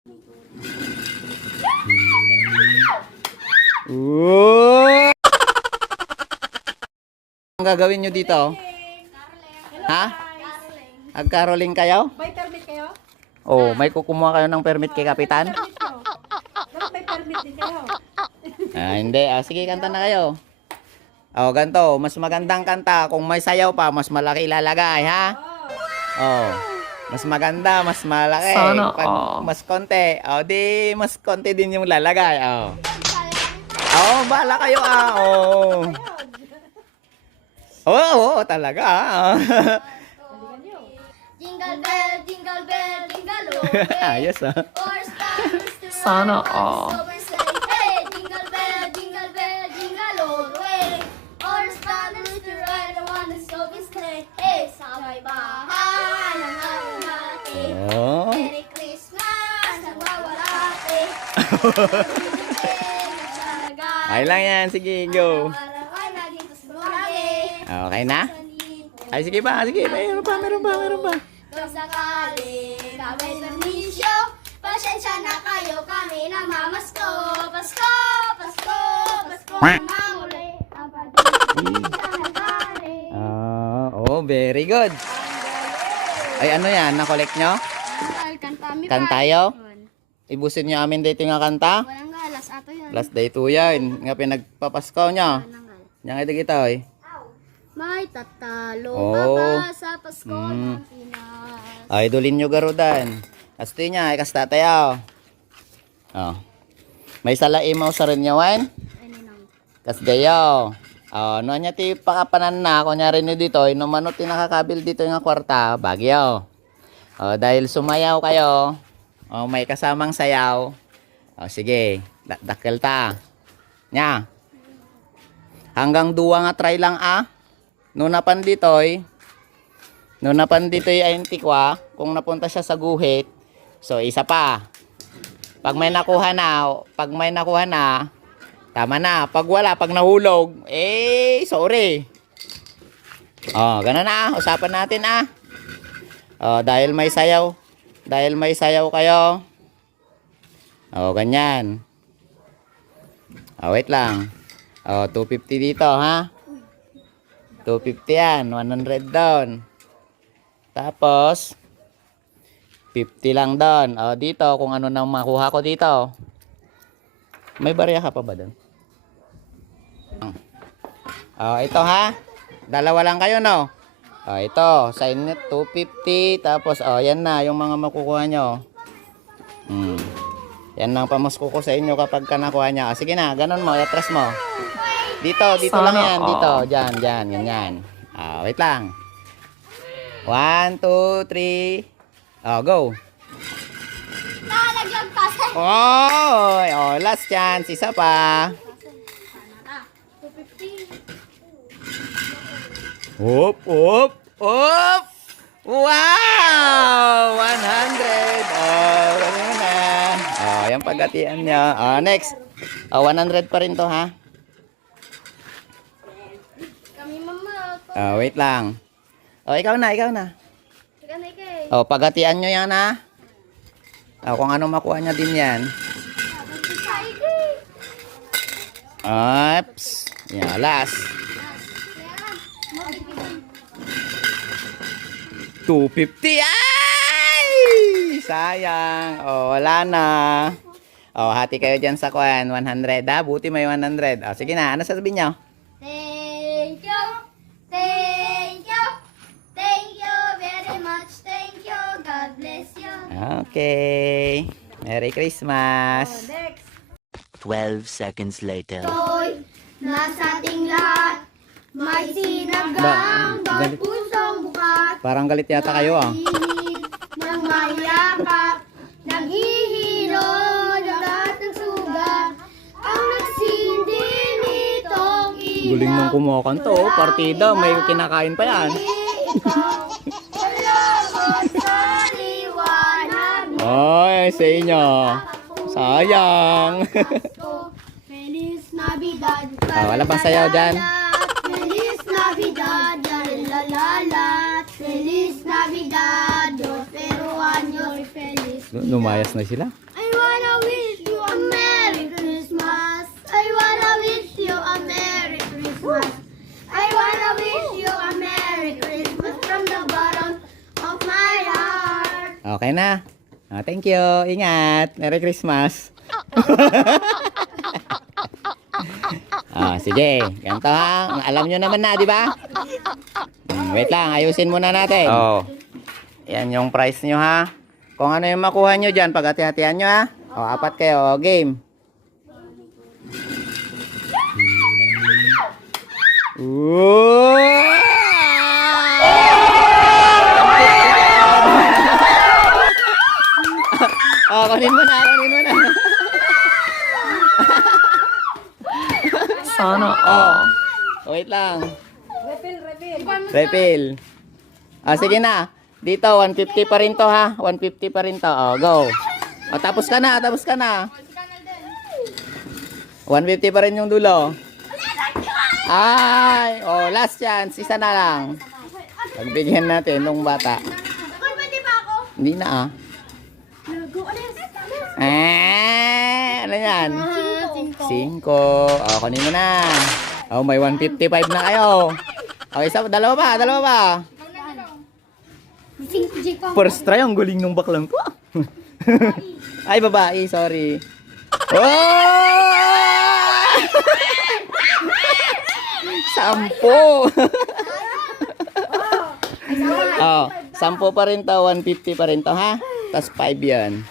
Ang gagawin nyo dito? Ha? Ag-caroling kayo? May permit kayo? Oh, may kukumuha kayo ng permit kay Kapitan? Dapat may permit din kayo. Hindi. Sige, kanta na kayo. Ganto. Mas magandang kanta. Kung may sayaw pa, mas malaki ilalagay, ha? Mas maganda, mas malaki. Sana, pag mas konti, di mas konti din yung lalagay. Bahala kayo, talaga. Jingle bell, jingle bell, jingle all the way. Ayos, Horse comes to Sana, ride, hey, jingle bell, jingle all the way. Horse comes to ride, the one that's open sleigh. Hey, sabay bahay ng alumati. Merry Christmas, ang wawalati. Ay lang yan. Sige, go. Araw-araw naging mas malaki. Okay na? Ay, sige pa. Sige, meron pa. Kung sakali kami permisyo, pasensya na kayo kami na mamasko. Pasko, Pasko, Pasko naman uli. Ang pag-ibig sa nagari. Very good. Ay, ano yan? Na-collect nyo? Kantayo? Ibusin nyo amin dito nga kanta? Walang galas, ato yun. Last day 2 yan. Nga pinagpapaskaw nyo. Yang ito kita, oy. May tatalo ka ba sa Pasko ng Pinas? Idolin nyo garudan. Kasto niya, ay kastatayaw. May salaimaw sa rin nyo, wan? Kasdayaw. No nya ti pakapanan na. Kunyari nyo dito, inumano ti nakakabil dito yung kwarta, bagyo. Dahil sumayaw kayo, may kasamang sayaw. Sige, dakkel ta. Nya. Hanggang duwa nga try lang Nunapan ditoy ay antikwa, kung napunta siya sa guhit, so isa pa. Pag may nakuha na, tama na. Pag wala, pag nahulog, sorry. Ganun na, usapan natin dahil may sayaw kayo. Ganyan. Wait lang. 250 dito, ha? 250 yan, 100 doon. Tapos 50 lang doon. Dito kung ano nang makuha ko dito. May barya ka pa ba doon? Ito, ha? Dalawa lang kayo, no? Ito, sa inyo 250, tapos yan na yung mga makukuha nyo. Yan lang pamasko ko sa inyo kapag ka nakuha niya. Sige na, ganun mo, atras mo. Dito lang yan, dito. Diyan, ganyan. Wait lang. 1, 2, 3. Go. Nalagyan pa sa Last chance. Isa pa. 250. Up. Wow! 100. Ganyan na. Yan pagkatian niya. Next. 100 pa rin to, ha? Kami mama. Wait lang. Ikaw na. Ganay kay. Pagatian nyo yan, ha? Kung ano makuha niya din yan. Oops. Yan, last. 250. Ay! Sayang. Wala na. Hati kayo dyan sa kuwan. 100, ha? Buti may 100. Sige na. Ano sasabihin nyo? Thank you. Thank you. Thank you very much. Thank you. God bless you. Okay. Merry Christmas. Next. 12 seconds later. Toy, nasa ating lahat. May sinagang bawat pusong bukas. Parang galit yata kayo, Mahilig ng mayakap. Naghihilo ng lahat ng sugat. Ang nagsindi nitong ilaw. Guling nung kumakanta, partida. May kinakain pa yan. Ikaw, salamat sa liwanag mo. Sa inyo. Sayang. Feliz Navidad. Wala pang sayaw dyan. Feliz Navidad. La. Feliz Navidad. Pero años feliz. Lumayas na sila. Ayan na. Thank you. Ingat. Merry Christmas. Sige. Ganito ha. Alam nyo naman na, di ba? Wait lang. Ayusin muna natin. Yan yung price nyo ha. Kung ano yung makuha nyo dyan, pag hati-hatian nyo ha. Apat kayo. Game. Kunin mo na. Sana all. Wait lang. Refill. Refill. Sige na. Dito, 150 pa rin to ha. 150 pa rin to. Go. Tapos ka na. 150 pa rin yung dulo. Ay, last chance. Isa na lang. Pagbigyan natin nung bata. Pwede ba ako? Hindi na ano yan? 5. Kunin mo na. May 155 na kayo. Dalawa ba? First try, ang galing nung baklang to. Ay, babae, sorry. Sampo. 10 pa rin to, 150 pa rin to ha. Tapos 5 yan.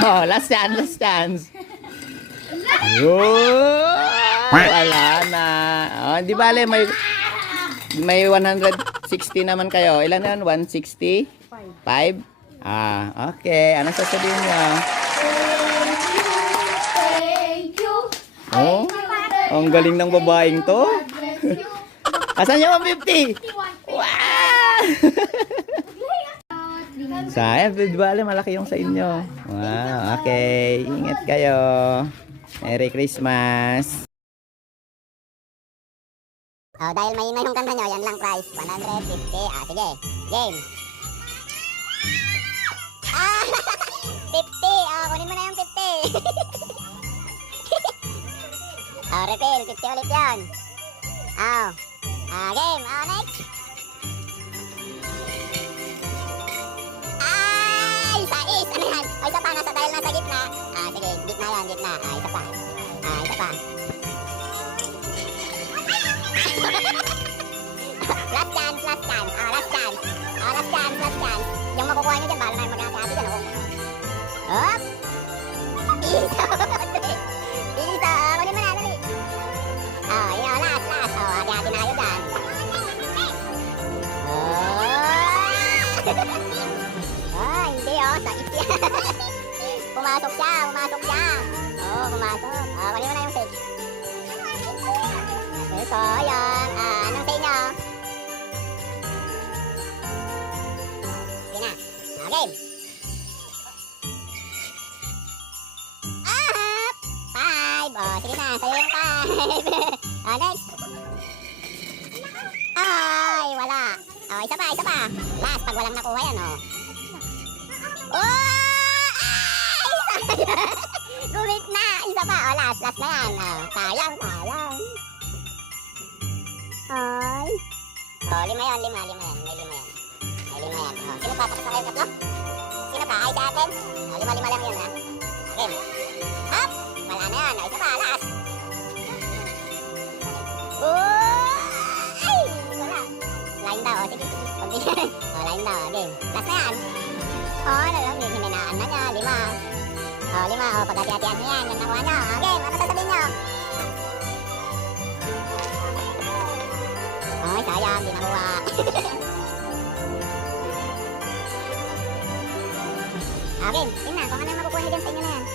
Last chance. Wala na. Hindi bale, may 160 naman kayo. Ilan yan? 160? 5? Okay. Ano sasabihin nyo? Thank you. Ang galing ng babaeng to. Asan yung 150? Wow! Sayang, di ba malaki yung sa inyo? Wow, okay. Ingat kayo. Merry Christmas. Dahil may yung kanta nyo, yan lang price. 150. Sige. Game. 50. Kunin mo na yung 50. Refill. 50 ulit yan. Game. Next. Sais. Ano yan? Isa pa. Dahil nasa gitna. Sige. Gitna yan. Isa pa. Last chance. Last chance. Yung makukuha nyo dyan, bahala na yung mag-hati-hati dyan. Isa. Kunin mo na, dali. Last. Hati-hati na kayo dyan. Hindi sakit yan. Pumasok siya. Pumasok. Kunin mo na yung fake. So, ayan. Anong say nyo? Sige na. Game. 5. Sige na. Sa'yo yung 5. Next. Ay, wala. Isa pa. Last, pag walang nakuha yan, Gulit na. Isa pa. Last na yan. Sayang. Ay. 5 yan. May 5 yan. Sino pa? Pakita kayo tatlo? Sino pa? Ay, sa atin? 5 lang yun, ha? Game. Up! Wala na yan. Isa pa. Last. Ay! Wala. Line daw. Sige. Line daw. Game. Last na yan. Hinanaan na niya. 5. 5. Pag-hati-hatian niya yan. Yung nakuha niya. Game. Ano sasabihin niyo? Ay, sayang, di nakuha. Game, yun na. Kung ano yung makukuha nyo dyan sa inyo na yan.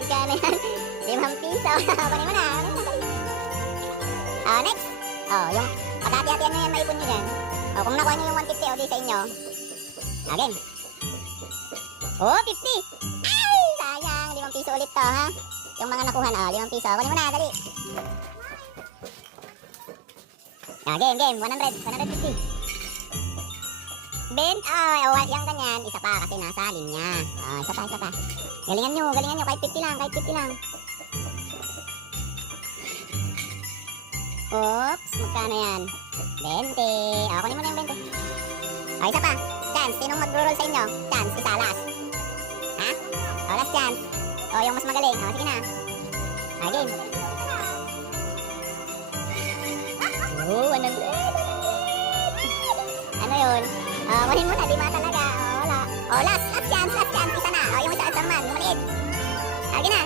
Magkano yan? 5 piso. Kunin mo na. Next. Yung pag-hati-hatian nyo yan, maipon nyo dyan. Kung nakuha nyo yung 150, di sa inyo. Game. 50. Ay, sayang. 5 piso ulit to, ha? Yung mga nakuha na, 5 piso. Kunin mo na, dali. Game. 150. Bent, yung ganyan. Isa pa kasi nasa linya. Isa pa. Galingan nyo. Kahit 50 lang. Oops, magkano yan? 20. O, kunin mo na yung 20. O, isa pa. Chance, sinong mag-roll sa inyo? Chance, isa, last. Ha? O, last chance. O, yung mas magaling. O, sige na. O, game. Oo, ano yun? O, kunin mo na, di ba talaga? O, wala. O, last chance, isa na. O, yung isa man, yung maliit. O, sige na.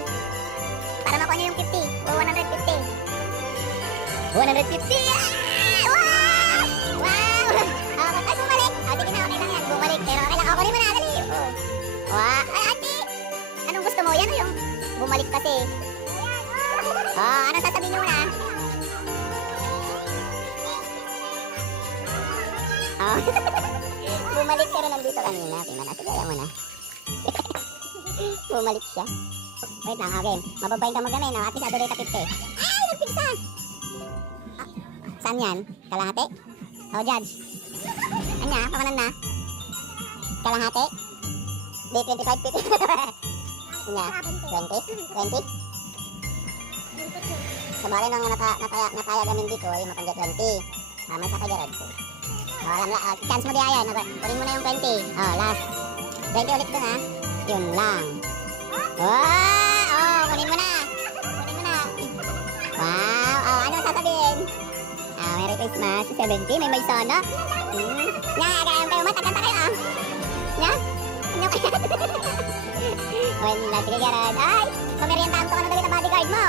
Para makuha nyo yung 50. O, 150. 150! Ah! Wow! Wow! Ay, bumalik! Sige na, okay lang yan. Bumalik. Pero okay lang. Kunin mo na, dali. Wow! Ay, ate! Anong gusto mo? Yan o yung bumalik kasi. Anong sasabihin nyo na? Bumalik pero nandito kanina. Sige, ayaw mo na. Bumalik siya. Wait lang, okay. Mababayin ka mo gamay, no? At least, adoray ka 50. Ay, nagpigsa! Saan yan? Kalahati? O, judge. Anya, pakanan na. Kalahati? Di, 25, 50. Anya, 20? 20? Sabali nung nakaya gamin dito, ay mapangga 20. May sa kaya rin. Chance mo di ayan. Kunin mo na yung 20. Last. 20 ulit dun, ha? Yun lang. Wow! Kunin mo na. Kunin mo na. Wow! Ano sasabihin? Merry Christmas. 70. May sana. Nya, gayang kayo. Matakanta kayo, Nya? Ano kaya? Wala, sige, garad. Ay! Pameriendahan ko ka na dali na bodyguard mo.